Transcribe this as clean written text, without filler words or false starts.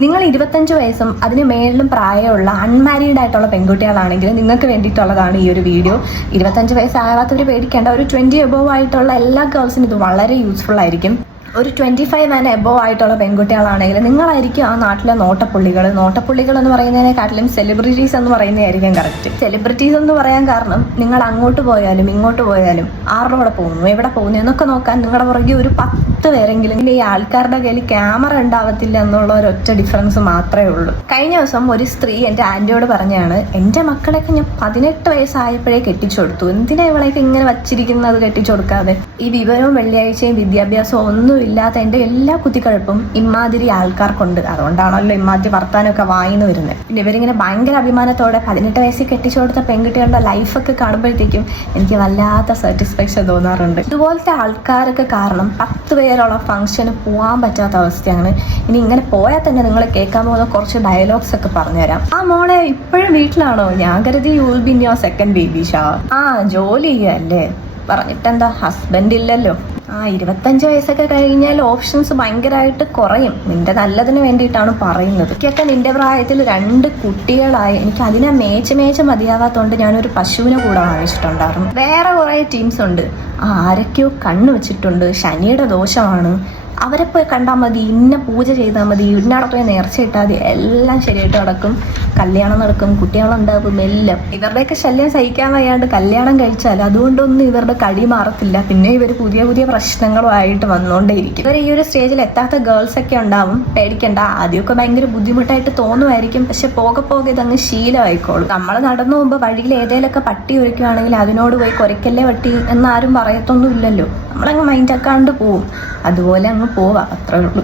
നിങ്ങൾ 25 വയസ്സും അതിന് മേളിലും പ്രായമുള്ള അൺമാരീഡ് ആയിട്ടുള്ള പെൺകുട്ടികളാണെങ്കിൽ നിങ്ങൾക്ക് വേണ്ടിയിട്ടുള്ളതാണ് ഈ ഒരു വീഡിയോ. 25 വയസ്സാകാത്തവർ പേടിക്കേണ്ട. ഒരു 20 എബോവ് ആയിട്ടുള്ള എല്ലാ ഗേൾസിനും ഇത് വളരെ യൂസ്ഫുൾ ആയിരിക്കും. ഒരു 25 ആൻഡ് എബോവ് ആയിട്ടുള്ള പെൺകുട്ടികളാണെങ്കിൽ നിങ്ങളായിരിക്കും ആ നാട്ടിലെ നോട്ടപ്പുള്ളികൾ എന്ന് പറയുന്നതിനെക്കാട്ടിലും സെലിബ്രിറ്റീസ് എന്ന് പറയുന്നതായിരിക്കും കറക്റ്റ്. സെലിബ്രിറ്റീസ് എന്ന് പറയാൻ കാരണം നിങ്ങൾ അങ്ങോട്ട് പോയാലും ഇങ്ങോട്ട് പോയാലും ആരുടെ കൂടെ പോകുന്നു, എവിടെ പോകുന്നു എന്നൊക്കെ നോക്കാൻ നിങ്ങളുടെ പുറകെ ഒരു 10 പേരെങ്കിലും. ഈ ആൾക്കാരുടെ കയ്യിൽ ക്യാമറ ഉണ്ടാവത്തില്ല എന്നുള്ള ഒരൊറ്റ ഡിഫറൻസ് മാത്രമേ ഉള്ളൂ. കഴിഞ്ഞ ദിവസം ഒരു സ്ത്രീ എൻ്റെ ആൻറ്റിയോട് പറഞ്ഞാണ്, എൻ്റെ മക്കളൊക്കെ ഞാൻ 18 വയസ്സായപ്പോഴേ കെട്ടിച്ചു കൊടുത്തു, എന്തിനാ ഇവളെയൊക്കെ ഇങ്ങനെ വച്ചിരിക്കുന്നത് കെട്ടിച്ചു കൊടുക്കാതെ. ഈ വിവരവും വെള്ളിയാഴ്ചയും വിദ്യാഭ്യാസവും ഒന്നും ഇല്ലാത്ത എൻ്റെ എല്ലാ കുത്തിക്കഴപ്പും ഇമാതിരി ആൾക്കാർക്കുണ്ട്. അതുകൊണ്ടാണല്ലോ ഇമാതിരി വർത്താനമൊക്കെ വായിന്ന് വരുന്നത്. പിന്നെ ഇവരിങ്ങനെ ഭയങ്കര അഭിമാനത്തോടെ 18 വയസ്സിൽ കെട്ടിച്ചു കൊടുത്ത പെൺകുട്ടികളുടെ ലൈഫൊക്കെ കാണുമ്പോഴത്തേക്കും എനിക്ക് വല്ലാത്ത സാറ്റിസ്ഫാക്ഷൻ തോന്നാറുണ്ട്. ഇതുപോലത്തെ ആൾക്കാരൊക്കെ കാരണം 10 പേരുള്ള ഫംഗ്ഷന് പോകാൻ പറ്റാത്ത അവസ്ഥയാണ്. ഇനി ഇങ്ങനെ പോയാൽ തന്നെ നിങ്ങൾ കേൾക്കാൻ പോകുന്ന കുറച്ച് ഡയലോഗ്സ് ഒക്കെ പറഞ്ഞുതരാം. ആ മോളെ ഇപ്പോഴും വീട്ടിലാണോ? ഞാൻ കരുതി you will be in your second baby shower. ആ ജോലി ചെയ്യുകയല്ലേ? പറഞ്ഞിട്ടെന്താ, ഹസ്ബൻഡ് ഇല്ലല്ലോ. 25 വയസ്സൊക്കെ കഴിഞ്ഞാൽ ഓപ്ഷൻസ് ഭയങ്കരമായിട്ട് കുറയും. നിന്റെ നല്ലതിന് വേണ്ടിയിട്ടാണ് പറയുന്നത്. എനിക്കൊക്കെ നിന്റെ പ്രായത്തിൽ 2 കുട്ടികളായി എനിക്ക് അതിനെ മേച്ച് മതിയാവാത്തതുകൊണ്ട് ഞാനൊരു പശുവിനെ കൂടെ വാങ്ങിച്ചിട്ടുണ്ടായിരുന്നു. വേറെ കുറേ ടീംസ് ഉണ്ട്, ആരൊക്കെയോ കണ്ണു വെച്ചിട്ടുണ്ട്, ശനിയുടെ ദോഷമാണ്, അവരെ പോയി കണ്ടാൽ മതി, ഇന്ന പൂജ ചെയ്താൽ മതി, ഇന്നവിടെ പോയി നേർച്ച ഇട്ടാൽ മതി, എല്ലാം ശരിയായിട്ട് നടക്കും, കല്യാണം നടക്കും, കുട്ടികളുണ്ടാകും, എല്ലാം. ഇവരുടെയൊക്കെ ശല്യം സഹിക്കാൻ വയ്യാണ്ട് കല്യാണം കഴിച്ചാൽ അതുകൊണ്ടൊന്നും ഇവരുടെ കടി മാറത്തില്ല. പിന്നെ ഇവർ പുതിയ പ്രശ്നങ്ങളുമായിട്ട് വന്നുകൊണ്ടേയിരിക്കും. ഇവർ ഈ ഒരു സ്റ്റേജിൽ എത്താത്ത ഗേൾസ് ഒക്കെ ഉണ്ടാവും. പേടിക്കണ്ട, ആദ്യമൊക്കെ ഭയങ്കര ബുദ്ധിമുട്ടായിട്ട് തോന്നുമായിരിക്കും, പക്ഷെ പോകെ ഇതങ്ങ് ശീലമായിക്കോളും. നമ്മൾ നടന്നു പോകുമ്പോൾ വഴിയിൽ ഏതെങ്കിലുമൊക്കെ പട്ടി ഒരുക്കുകയാണെങ്കിൽ അതിനോട് പോയി കുരയ്ക്കല്ലേ പട്ടി എന്നാരും പറയത്തൊന്നും ഇല്ലല്ലോ. നമ്മളങ്ങ് മൈൻഡ് ആക്കാണ്ട് പോവും. അതുപോലെ അങ്ങ് പോവാം, അത്രേ ഉള്ളൂ.